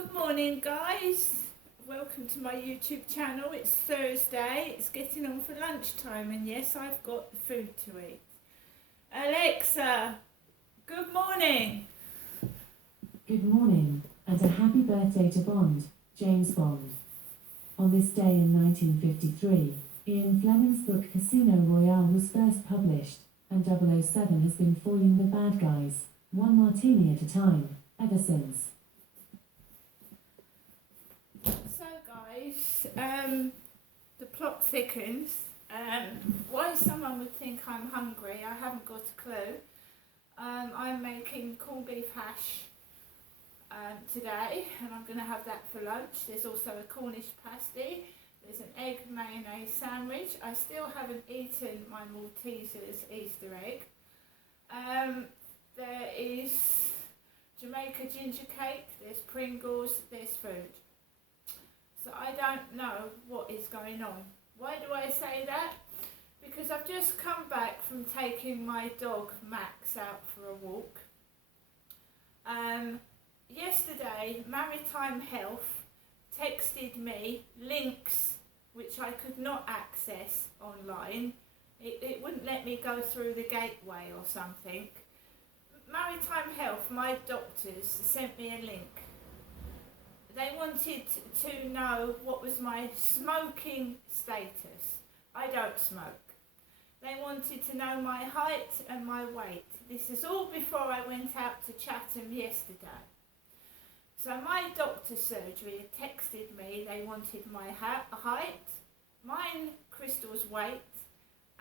Good morning, guys. Welcome to my YouTube channel. It's Thursday. It's getting on for lunchtime, and yes, I've got food to eat. Alexa, good morning. Good morning, and a happy birthday to Bond, James Bond. On this day in 1953, Ian Fleming's book Casino Royale was first published, and 007 has been foiling the bad guys, one martini at a time, ever since. So, guys, the plot thickens. Why someone would think I'm hungry, I haven't got a clue. I'm making corned beef hash today, and I'm going to have that for lunch. There's also a Cornish pasty. There's an egg mayonnaise sandwich. I still haven't eaten my Maltesers Easter egg. There is Jamaica ginger cake. There's Pringles. There's food. So I don't know what is going on. Why do I say that? Because I've just come back from taking my dog Max out for a walk. Yesterday, Maritime Health texted me links which I could not access online. It wouldn't let me go through the gateway or something. Maritime Health, my doctors, sent me a link. They wanted to know what was my smoking status. I don't smoke. They wanted to know my height and my weight. This is all before I went out to Chatham yesterday. So my doctor's surgery had texted me. They wanted my height, mine, Crystal's weight,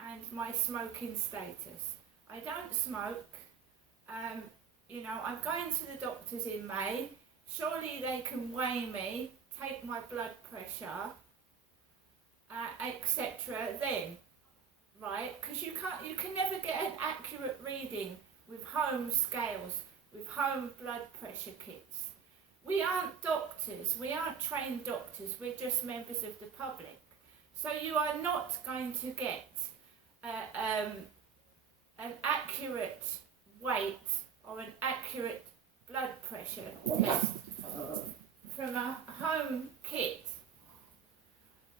and my smoking status. I don't smoke. I'm going to the doctors in May. Surely they can weigh me, take my blood pressure, etc. then, right? Because you can never get an accurate reading with home scales, with home blood pressure kits. We aren't doctors, we aren't trained doctors, we're just members of the public. So you are not going to get an accurate weight or an accurate blood pressure test from a home kit.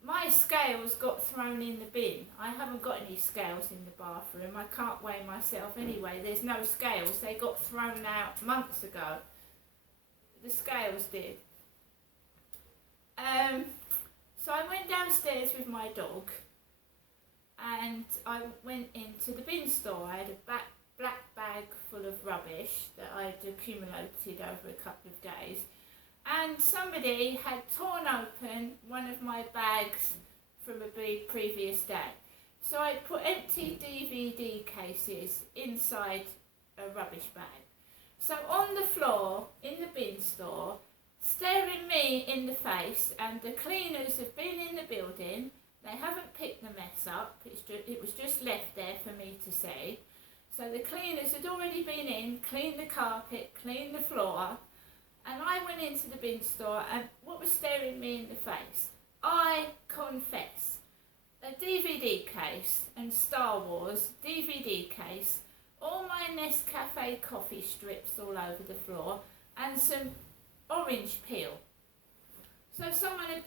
My scales got thrown in the bin. I haven't got any scales in the bathroom. I can't weigh myself anyway. There's no scales. They got thrown out months ago. The scales did. So I went downstairs with my dog and I went into the bin store. I had a black bag full of rubbish that I'd accumulated over a couple of days, and somebody had torn open one of my bags from a previous day. So I put empty DVD cases inside a rubbish bag. So on the floor in the bin store, staring me in the face, and the cleaners have been in the building, they haven't picked the mess up, it was just left there for me to see. So the cleaners had already been in, cleaned the carpet, cleaned the floor, and I went into the bin store, and what was staring me in the face? I confess, a DVD case and Star Wars DVD case, all my Nescafe coffee strips all over the floor, and some orange peel. So someone had,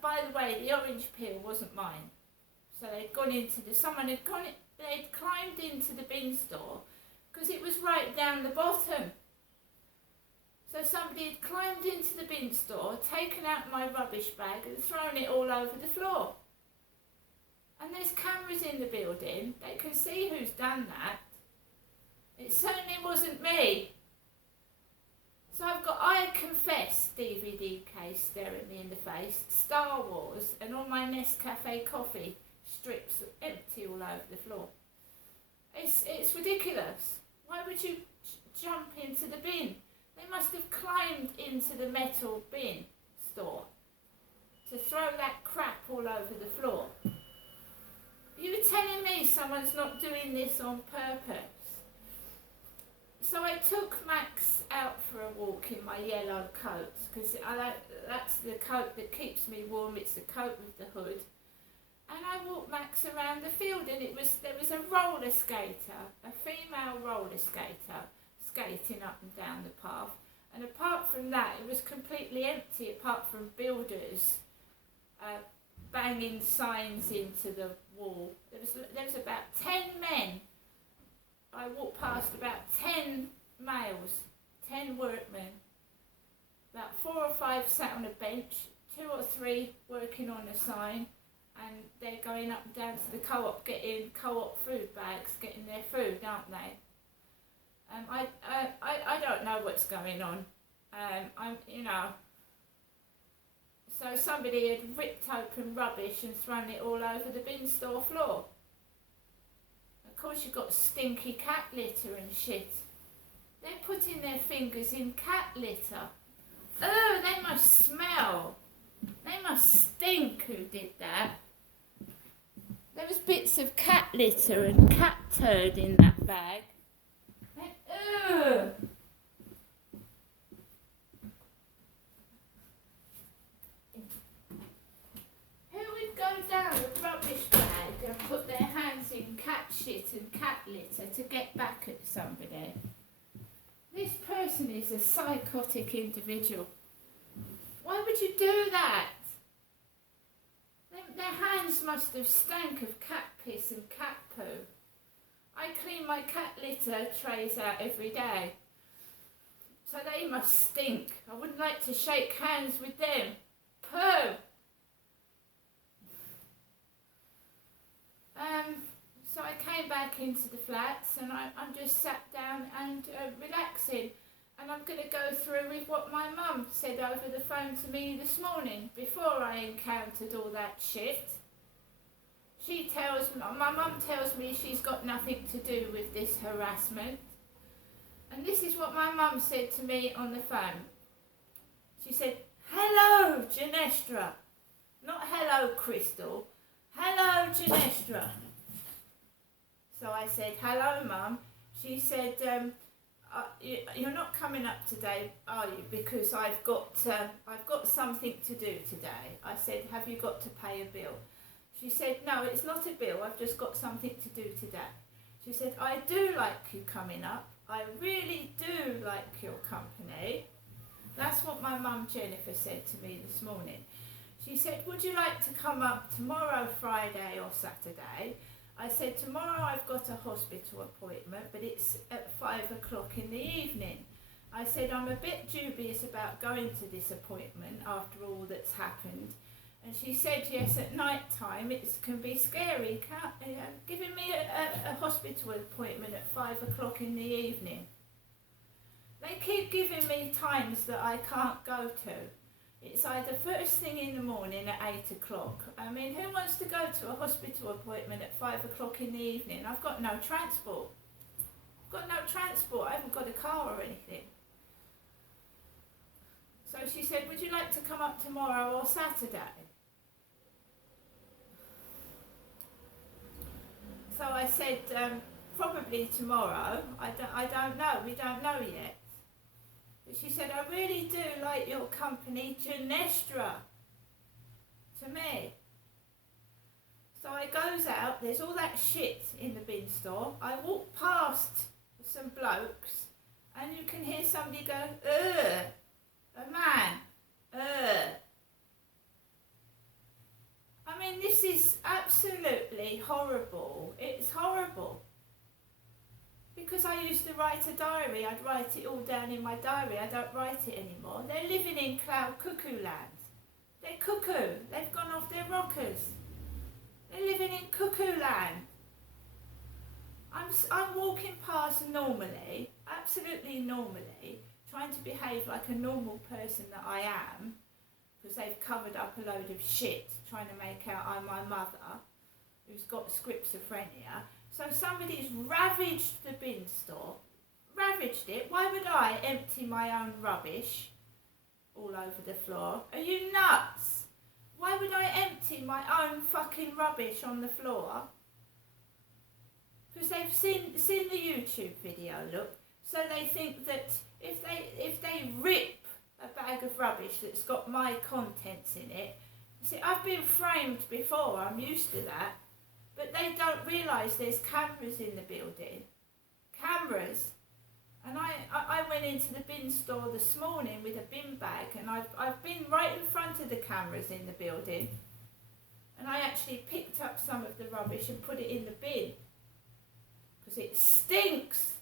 by the way, the orange peel wasn't mine. So they'd climbed into the bin store because it was right down the bottom. So somebody had climbed into the bin store, taken out my rubbish bag and thrown it all over the floor. And there's cameras in the building, they can see who's done that. It certainly wasn't me. So I confess DVD case staring me in the face, Star Wars, and all my Nescafe coffee strips empty all over the floor. It's ridiculous. Why would you jump into the bin? They must have climbed into the metal bin store to throw that crap all over the floor. You're telling me someone's not doing this on purpose? So I took Max out for a walk in my yellow coat, because that's the coat that keeps me warm. It's the coat with the hood. And I walked Max around the field, and there was a roller skater, a female roller skater, skating up and down the path. And apart from that, it was completely empty, apart from builders banging signs into the wall. There was about 10 men. I walked past about 10 males, 10 workmen. About 4 or 5 sat on a bench, 2 or 3 working on a sign, and they're going up and down to the co-op getting co-op food bags, getting their food, aren't they? I don't know what's going on. So somebody had ripped open rubbish and thrown it all over the bin store floor. Of course you've got stinky cat litter and shit. They're putting their fingers in cat litter. Oh, they must smell. They must stink who did that. There was bits of cat litter and cat turd in that bag. Ugh. Who would go down a rubbish bag and put their hands in cat shit and cat litter to get back at somebody? This person is a psychotic individual. Why would you do that? Their hands must have stank of cat piss and cat poo. I clean my cat litter trays out every day. So they must stink. I wouldn't like to shake hands with them. Poo! So I came back into the flats and I'm just sat down and relaxing. And I'm going to go through with what my mum said over the phone to me this morning before I encountered all that shit. My mum tells me she's got nothing to do with this harassment. And this is what my mum said to me on the phone. She said, "Hello, Janestra." Not hello, Crystal. Hello, Janestra. So I said, "Hello, Mum." She said, "You're not coming up today, are you? Because I've got something to do today." I said, "Have you got to pay a bill?" She said, "No, it's not a bill. I've just got something to do today." She said, "I do like you coming up. I really do like your company." That's what my mum Jennifer said to me this morning. She said, "Would you like to come up tomorrow, Friday or Saturday?" I said, "Tomorrow I've got a hospital appointment, but it's at 5 o'clock in the evening." I said, "I'm a bit dubious about going to this appointment after all that's happened." And she said, "Yes, at night time it can be scary. Giving me a hospital appointment at 5 o'clock in the evening. They keep giving me times that I can't go to. It's either first thing in the morning at 8 o'clock. I mean, who wants to go to a hospital appointment at 5 o'clock in the evening? I've got no transport. I haven't got a car or anything." So she said, "Would you like to come up tomorrow or Saturday?" So I said, "Probably tomorrow. I don't know. We don't know yet." But she said, "I really do like your company, Janestra," to me. So I goes out, there's all that shit in the bin store. I walk past some blokes and you can hear somebody go, "Ugh, a man, ugh." I mean, this is absolutely horrible. It's horrible. Because I used to write a diary, I'd write it all down in my diary. I don't write it anymore. They're living in cloud cuckoo land. They're cuckoo. They've gone off their rockers. They're living in cuckoo land. I'm walking past normally, absolutely normally, trying to behave like a normal person that I am, because they've covered up a load of shit, trying to make out I'm my mother, who's got schizophrenia. So somebody's ravaged the bin store, ravaged it. Why would I empty my own rubbish all over the floor? Are you nuts? Why would I empty my own fucking rubbish on the floor? Because they've seen the YouTube video, look. So they think that if they rip a bag of rubbish that's got my contents in it, you see, I've been framed before, I'm used to that. But they don't realise there's cameras in the building. Cameras. And I went into the bin store this morning with a bin bag, and I've been right in front of the cameras in the building, and I actually picked up some of the rubbish and put it in the bin because it stinks.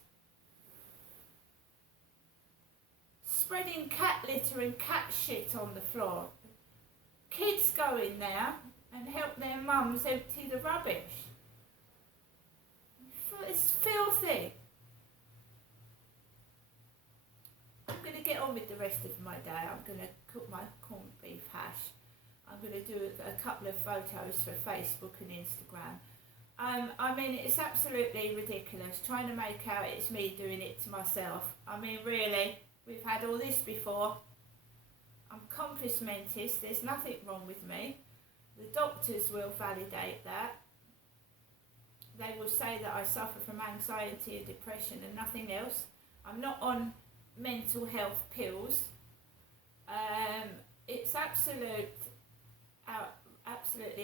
Spreading cat litter and cat shit on the floor. Kids go in there and help their mums empty the rubbish. It's filthy. I'm going to get on with the rest of my day. I'm going to cook my corned beef hash. I'm going to do a couple of photos for Facebook and Instagram. I mean, it's absolutely ridiculous trying to make out it's me doing it to myself. I mean, really, we've had all this before. I'm compos mentis, there's nothing wrong with me. The doctors will validate that. They will say that I suffer from anxiety and depression and nothing else. I'm not on mental health pills. It's absolutely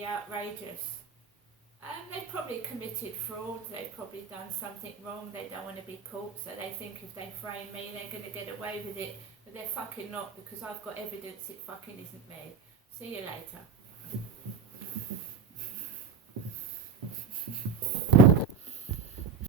outrageous. They've probably committed fraud, they've probably done something wrong, they don't want to be caught, so they think if they frame me they're going to get away with it, but they're fucking not, because I've got evidence it fucking isn't me. See you later.